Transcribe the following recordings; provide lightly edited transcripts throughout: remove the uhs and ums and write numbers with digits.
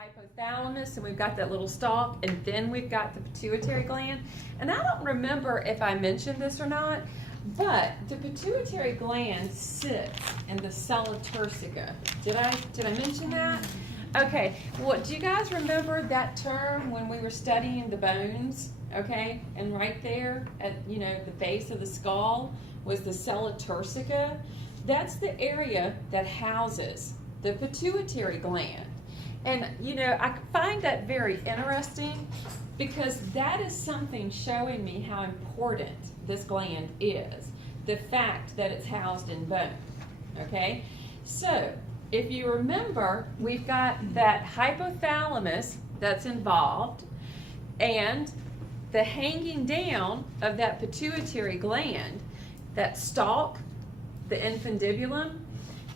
hypothalamus, and we've got that little stalk, and then we've got the pituitary gland. And I don't remember if I mentioned this or not, but the pituitary gland sits in the sella turcica. Did I mention that? Okay. Well, do you guys remember that term when we were studying the bones? Okay, and right there at the base of the skull was the sella turcica. That's the area that houses the pituitary gland. And I find that very interesting because that is something showing me how important this gland is. The fact that it's housed in bone. Okay? So, if you remember, we've got that hypothalamus that's involved and the hanging down of that pituitary gland, that stalk, the infundibulum.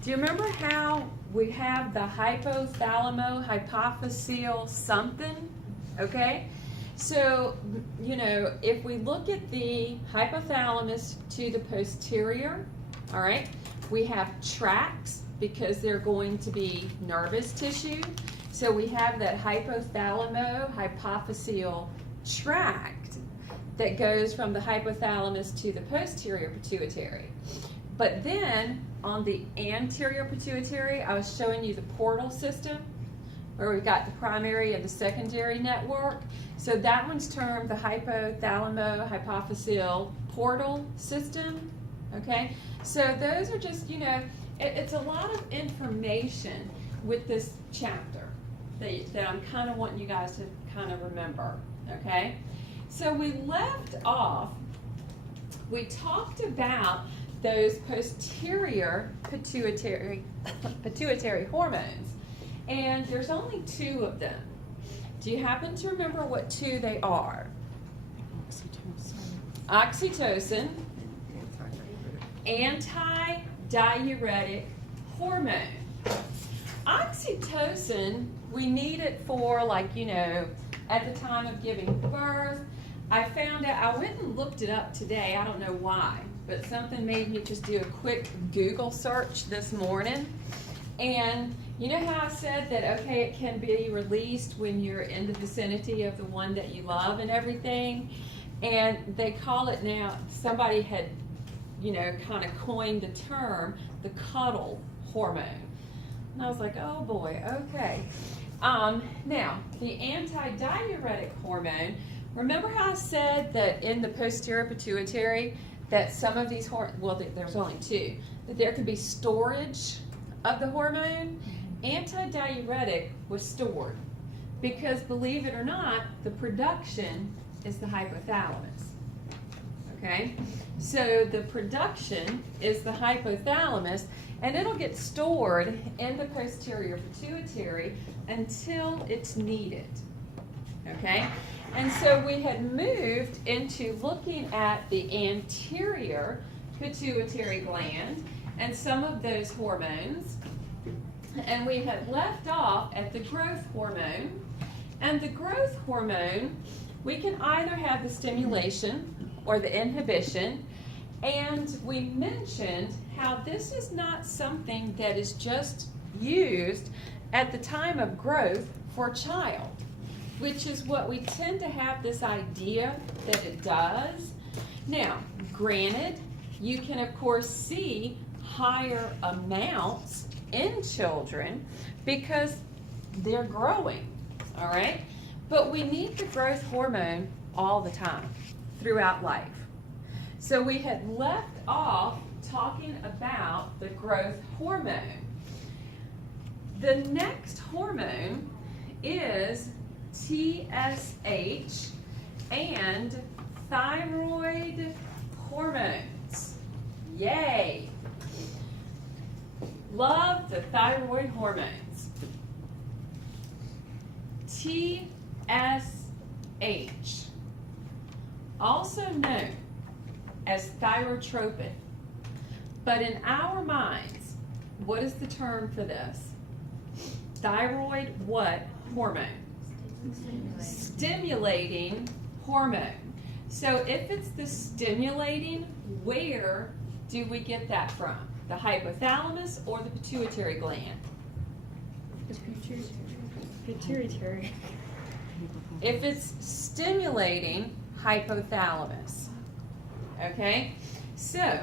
Do you remember how we have the hypothalamo-hypophyseal something? Okay? So, if we look at the hypothalamus to the posterior, all right, we have tracts because they're going to be nervous tissue. So we have that hypothalamo-hypophyseal tract that goes from the hypothalamus to the posterior pituitary. But then on the anterior pituitary, I was showing you the portal system where we've got the primary and the secondary network. So that one's termed the hypothalamo-hypophyseal portal system. Okay, so those are just, it's a lot of information with this chapter that I'm kind of wanting you guys to kind of remember. Okay, so we left off, we talked about those posterior pituitary hormones, and there's only two of them. Do you happen to remember what two they are? Oxytocin, anti-diuretic hormone. Oxytocin, we need it for at the time of giving birth. I found out, I went and looked it up today, I don't know why, but something made me just do a quick Google search this morning. And you know how I said that, okay, it can be released when you're in the vicinity of the one that you love and everything? And they call it now, somebody had, kind of coined the term, the cuddle hormone. And I was like, oh boy, okay. Now, the anti-diuretic hormone, remember how I said that in the posterior pituitary that some of these there's only two, that there could be storage of the hormone? Anti-diuretic was stored because, believe it or not, the production is the hypothalamus. Okay? So the production is the hypothalamus, and it'll get stored in the posterior pituitary until it's needed. Okay? And so we had moved into looking at the anterior pituitary gland and some of those hormones, and we had left off at the growth hormone. And the growth hormone, we can either have the stimulation or the inhibition, and we mentioned how this is not something that is just used at the time of growth for a child, which is what we tend to have this idea that it does. Now, granted, you can of course see higher amounts in children because they're growing, all right? But we need the growth hormone all the time, throughout life. So we had left off talking about the growth hormone. The next hormone is TSH and thyroid hormones. Yay! Love the thyroid hormones. TSH, also known as thyrotropin. But in our minds, what is the term for this? Thyroid what hormone? Stimulating hormone. So if it's the stimulating, where do we get that from? The hypothalamus or the pituitary gland? The pituitary. Pituitary. If it's stimulating hypothalamus. Okay? So,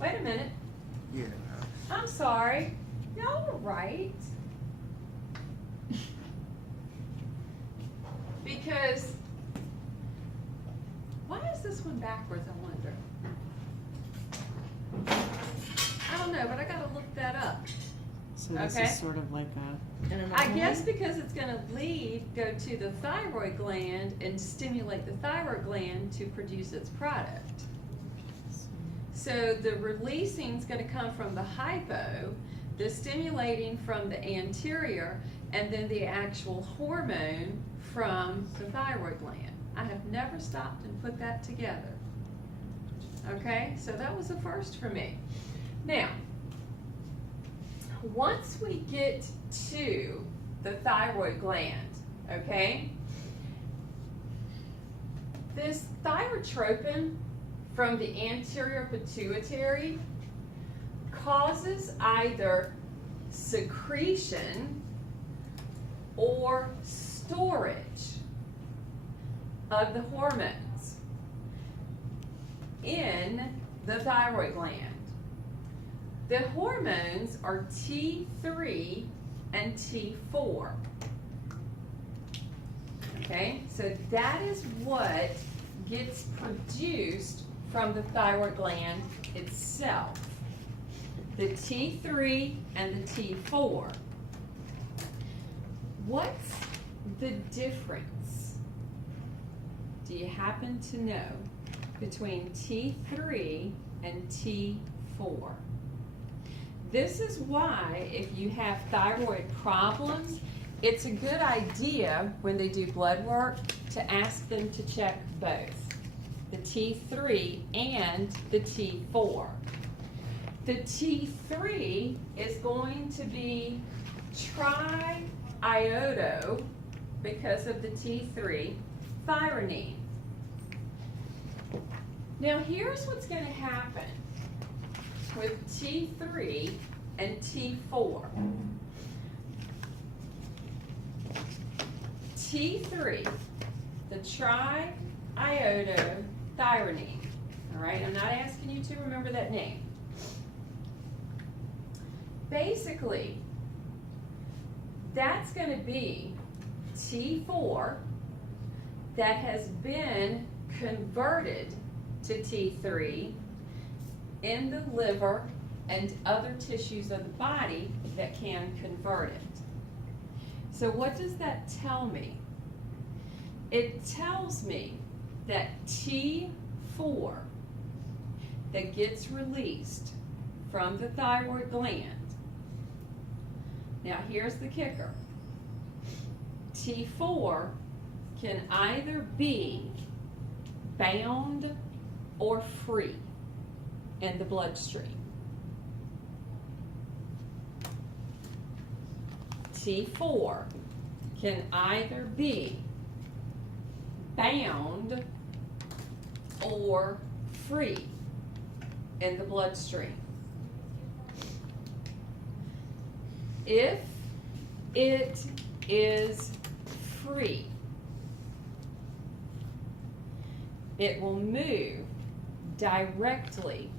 wait a minute. Yeah. I'm sorry. Y'all were right. Because, why is this one backwards, I wonder? I don't know, but I gotta look that up. So this Okay. is sort of like a, I guess because it's gonna go to the thyroid gland and stimulate the thyroid gland to produce its product. So the releasing is gonna come from the hypo, the stimulating from the anterior, and then the actual hormone from the thyroid gland. I have never stopped and put that together. Okay, so that was a first for me. Now, once we get to the thyroid gland, okay, this thyrotropin from the anterior pituitary causes either secretion or storage of the hormones in the thyroid gland. The hormones are T3 and T4. Okay, so that is what gets produced from the thyroid gland itself. The T3 and the T4. What's the difference, do you happen to know, between T3 and T4? This is why if you have thyroid problems, it's a good idea when they do blood work to ask them to check both, the T3 and the T4. The T3 is going to be triiodo, because of the T3, thyrine. Now here's what's going to happen with T3 and T4. T3, the triiodothyronine. All right, I'm not asking you to remember that name. Basically, that's going to be T4 that has been converted to T3 in the liver and other tissues of the body that can convert it. So what does that tell me? It tells me that T4 that gets released from the thyroid gland. Now here's the kicker. T4 can either be bound or free in the bloodstream. T4 can either be bound or free in the bloodstream. If it is free, it will move directly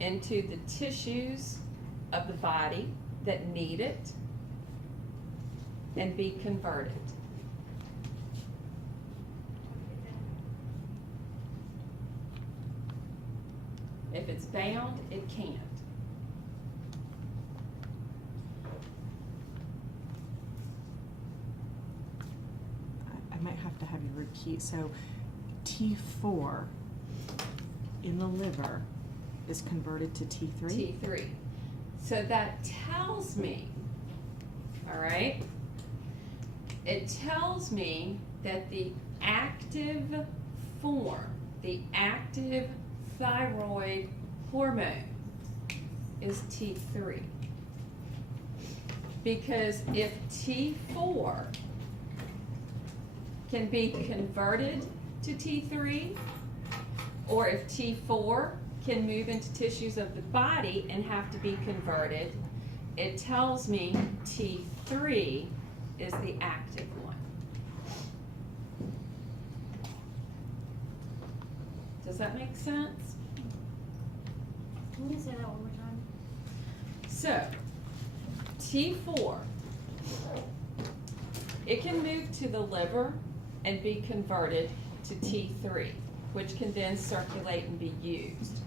into the tissues of the body that need it and be converted. If it's bound, it can't. I might have to have you repeat. So T4 in the liver is converted to T3? T3. So that tells me, all right, it tells me that the active form, the active thyroid hormone is T3. Because if T4 can be converted to T3, or if T4 can move into tissues of the body and have to be converted, it tells me T3 is the active one. Does that make sense? Can you say that one more time? So, T4, it can move to the liver and be converted to T3, which can then circulate and be used.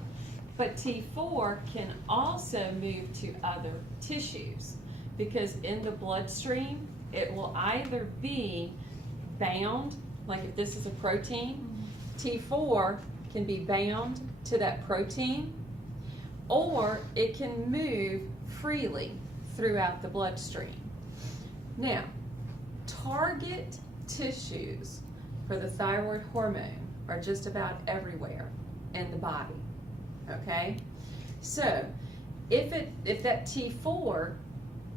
But T4 can also move to other tissues because in the bloodstream, it will either be bound, like if this is a protein, T4 can be bound to that protein, or it can move freely throughout the bloodstream. Now, target tissues for the thyroid hormone are just about everywhere in the body, okay? So, if that T4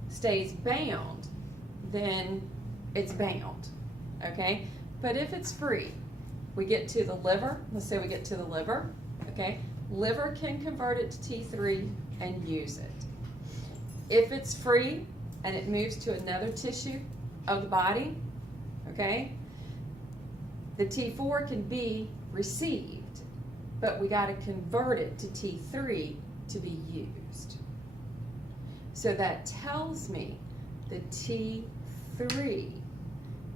stays bound, then it's bound, okay? But if it's free, we get to the liver, let's say we get to the liver, okay? Liver can convert it to T3 and use it. If it's free and it moves to another tissue of the body, okay, the T4 can be received, but we got to convert it to T3 to be used. So that tells me the T3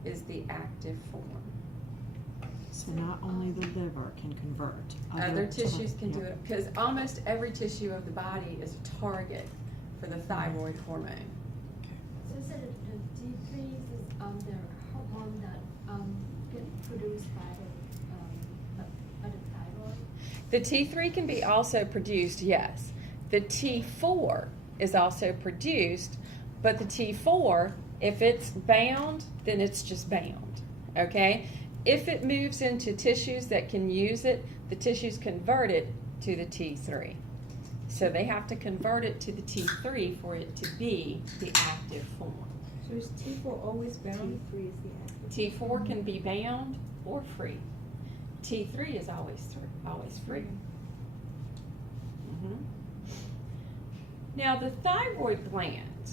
is the active form. So not only the liver can convert. Other tissues can do it, because almost every tissue of the body is a target for the thyroid hormone. So you said that the T3 is the hormone that get produced by the thyroid? The T3 can be also produced, yes. The T4 is also produced, but the T4, if it's bound, then it's just bound, okay? If it moves into tissues that can use it, the tissues convert it to the T3. So they have to convert it to the T3 for it to be the active form. So is T4 always bound? T3 is the active. T4 can be bound or free. T3 is always free. Now the thyroid gland,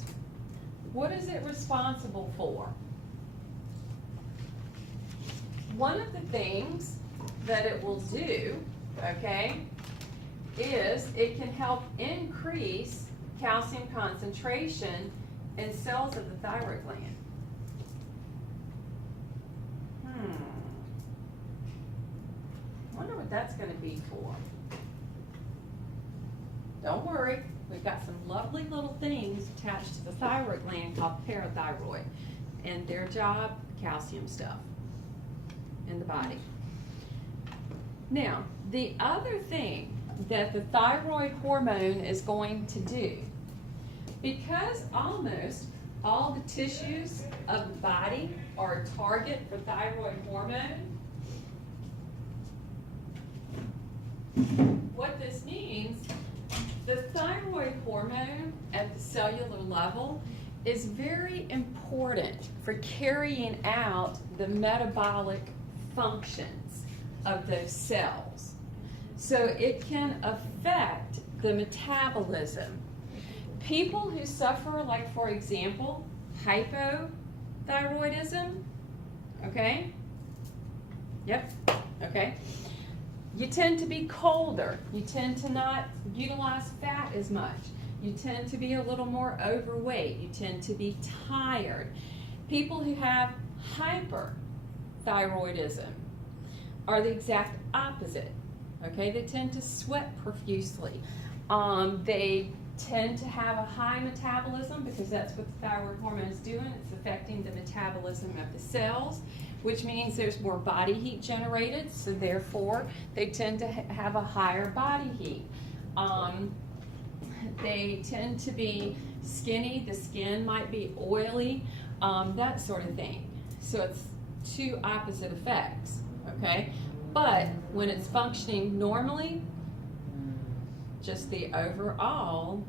what is it responsible for? One of the things that it will do, okay, is it can help increase calcium concentration in cells of the thyroid gland. Wonder what that's going to be for. Don't worry, we've got some lovely little things attached to the thyroid gland called parathyroid, and their job, calcium stuff in the body. Now, the other thing that the thyroid hormone is going to do, because almost all the tissues of the body are a target for thyroid hormone, what this means, the thyroid hormone at the cellular level is very important for carrying out the metabolic functions of those cells. So it can affect the metabolism. People who suffer, like for example, hypothyroidism, okay? Yep, okay. You tend to be colder. You tend to not utilize fat as much. You tend to be a little more overweight. You tend to be tired. People who have hyperthyroidism are the exact opposite. Okay, they tend to sweat profusely. They tend to have a high metabolism because that's what the thyroid hormone is doing. It's affecting the metabolism of the cells, which means there's more body heat generated, so therefore they tend to have a higher body heat. They tend to be skinny, the skin might be oily, that sort of thing. So it's two opposite effects, okay? But when it's functioning normally, just the overall